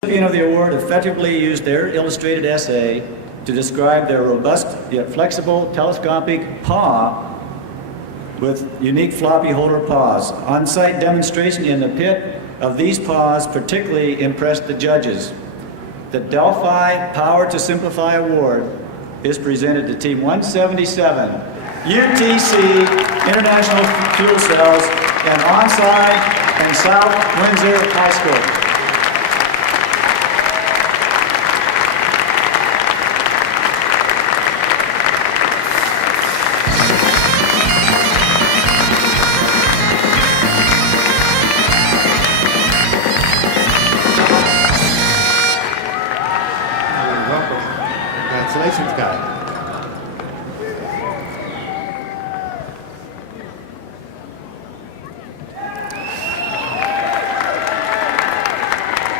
The recipient of the award effectively used their illustrated essay to describe their robust yet flexible telescopic paw with unique floppy holder paws. On-site demonstration in the pit of these paws particularly impressed the judges. The Delphi Power to Simplify Award is presented to Team 177, UTC International Fuel Cells, and On-site and South Windsor High School. Congratulations, guy.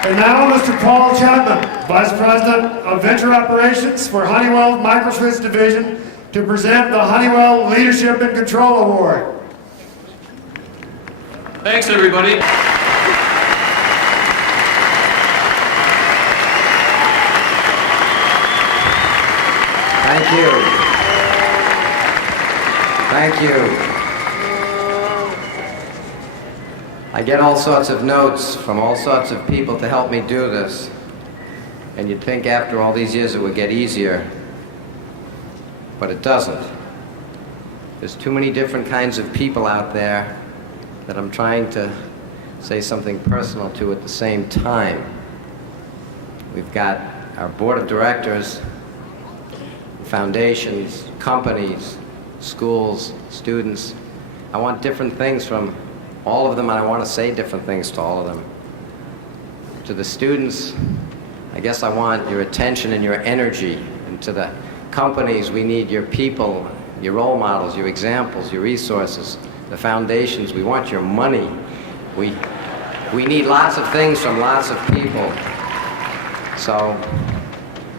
And now, Mr. Paul Chapman, Vice President of Venture Operations for Honeywell Microswitch Division, to present the Honeywell Leadership and Control Award. Thanks, everybody. Thank you. Thank you. I get all sorts of notes from all sorts of people to help me do this. And you'd think after all these years it would get easier. But it doesn't. There's too many different kinds of people out there that I'm trying to say something personal to at the same time. We've got our board of directors, foundations, companies, schools, students. I want different things from all of them, and I want to say different things to all of them. To the students, I guess I want your attention and your energy. And to the companies, we need your people, your role models, your examples, your resources. The foundations, we want your money. We need lots of things from lots of people. So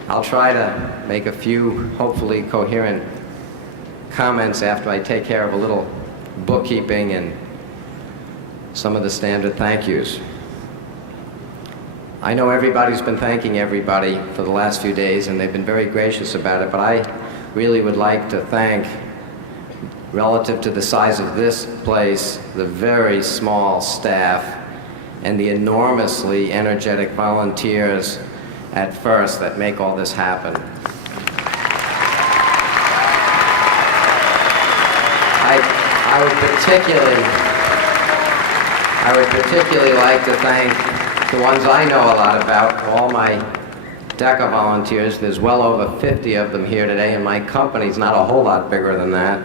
I'll try to make a few, hopefully coherent comments after I take care of a little bookkeeping and some of the standard thank yous. I know everybody's been thanking everybody for the last few days, and they've been very gracious about it, but I really would like to thank, relative to the size of this place, the very small staff and the enormously energetic volunteers at first that make all this happen. I would particularly like to thank the ones I know a lot about, all my DECA volunteers. There's well over 50 of them here today, and my company's not a whole lot bigger than that.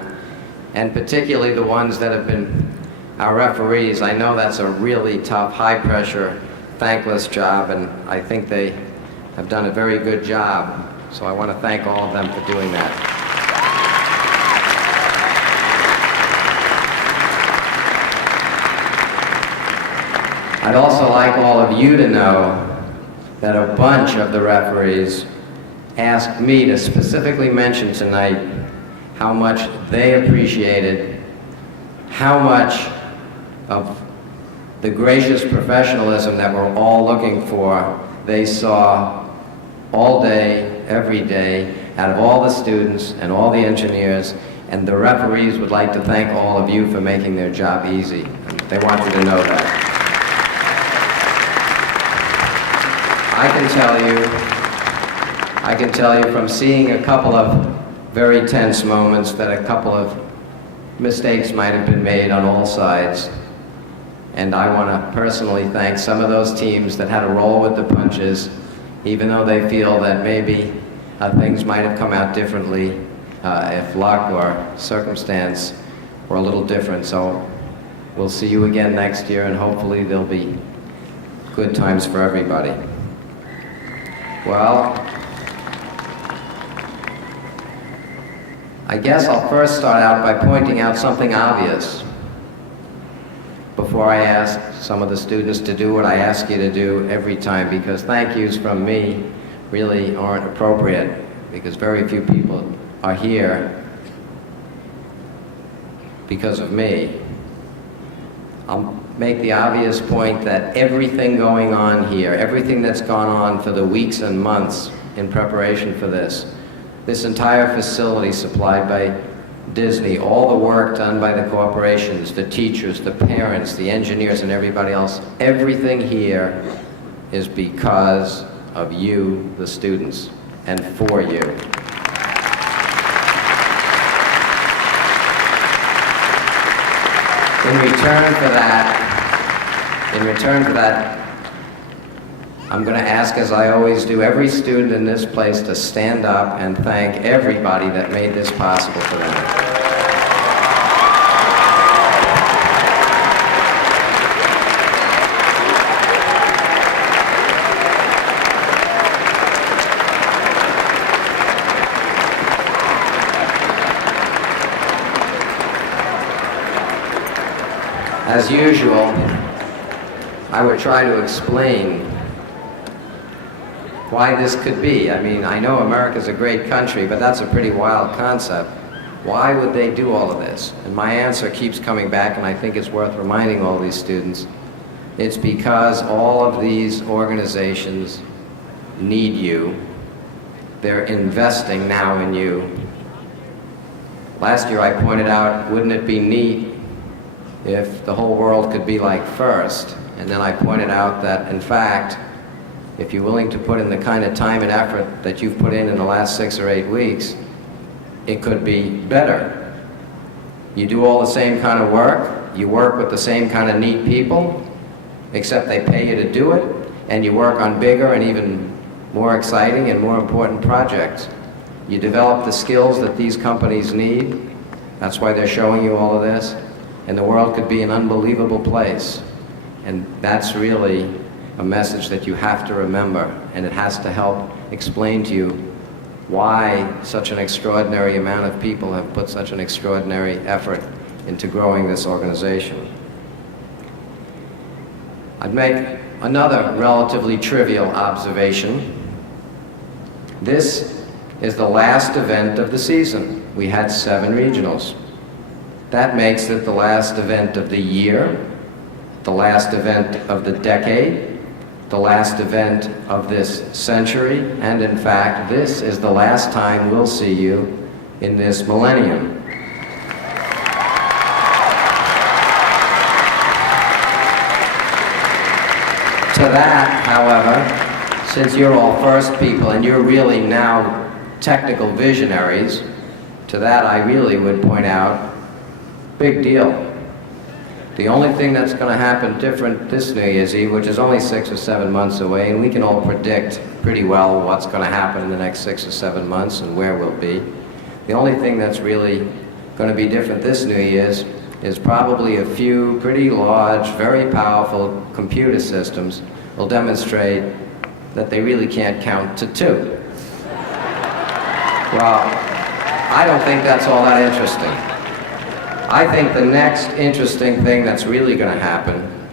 And particularly the ones that have been our referees. I know that's a really tough, high-pressure, thankless job, and I think they have done a very good job. So I want to thank all of them for doing that. I'd also like all of you to know that a bunch of the referees asked me to specifically mention tonight how much they appreciated, how much of the gracious professionalism that we're all looking for they saw all day, every day, out of all the students and all the engineers, and the referees would like to thank all of you for making their job easy. They want you to know that. I can tell you from seeing a couple of very tense moments that a couple of mistakes might have been made on all sides. And I want to personally thank some of those teams that had to roll with the punches, even though they feel that maybe things might have come out differently if luck or circumstance were a little different. So we'll see you again next year, and hopefully there'll be good times for everybody. Well, I guess I'll first start out by pointing out something obvious before I ask some of the students to do what I ask you to do every time, because thank yous from me really aren't appropriate, because very few people are here because of me. make the obvious point that everything going on here, everything that's gone on for the weeks and months in preparation for this entire facility supplied by Disney, all the work done by the corporations, the teachers, the parents, the engineers, and everybody else, everything here is because of you, the students, and for you. In return for that, I'm going to ask, as I always do, every student in this place to stand up and thank everybody that made this possible for them. As usual, I would try to explain why this could be. I mean, I know America's a great country, but that's a pretty wild concept. Why would they do all of this? And my answer keeps coming back, and I think it's worth reminding all these students. It's because all of these organizations need you. They're investing now in you. Last year I pointed out, wouldn't it be neat if the whole world could be like FIRST? And then I pointed out that, in fact, if you're willing to put in the kind of time and effort that you've put in the last 6 or 8 weeks, it could be better. You do all the same kind of work, you work with the same kind of neat people, except they pay you to do it, and you work on bigger and even more exciting and more important projects. You develop the skills that these companies need. That's why they're showing you all of this. And the world could be an unbelievable place. And that's really a message that you have to remember, and it has to help explain to you why such an extraordinary amount of people have put such an extraordinary effort into growing this organization. I'd make another relatively trivial observation. This is the last event of the season. We had 7 regionals. That makes it the last event of the year, the last event of the decade, the last event of this century, and in fact, this is the last time we'll see you in this millennium. To that, however, since you're all FIRST people and you're really now technical visionaries, to that I really would point out, big deal. The only thing that's going to happen different this New Year's Eve, which is only 6 or 7 months away, and we can all predict pretty well what's going to happen in the next 6 or 7 months and where we'll be. The only thing that's really going to be different this New Year's is probably a few pretty large, very powerful computer systems will demonstrate that they really can't count to 2. Well, I don't think that's all that interesting. I think the next interesting thing that's really going to happen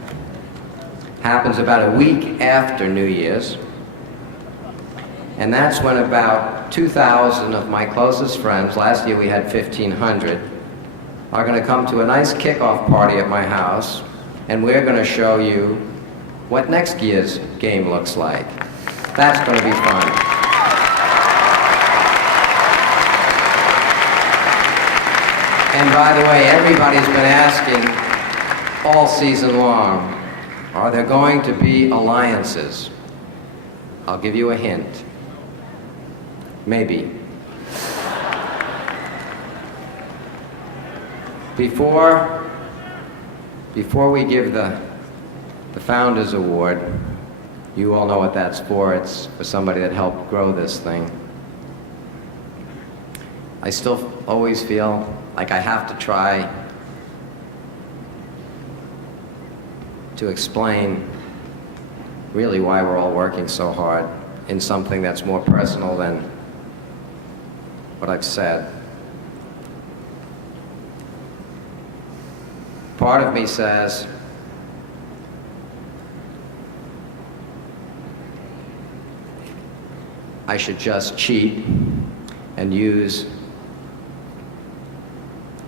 happens about a week after New Year's, and that's when about 2,000 of my closest friends, last year we had 1,500, are going to come to a nice kickoff party at my house, and we're going to show you what next year's game looks like. That's going to be fun. And by the way, everybody's been asking all season long, are there going to be alliances? I'll give you a hint. Maybe. Before we give the Founders Award, you all know what that's for. It's for somebody that helped grow this thing. I still always feel like I have to try to explain really why we're all working so hard in something that's more personal than what I've said. Part of me says, I should just cheat and use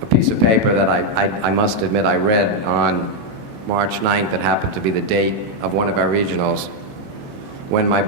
a piece of paper that I must admit I read on March 9th, that happened to be the date of one of our regionals, when my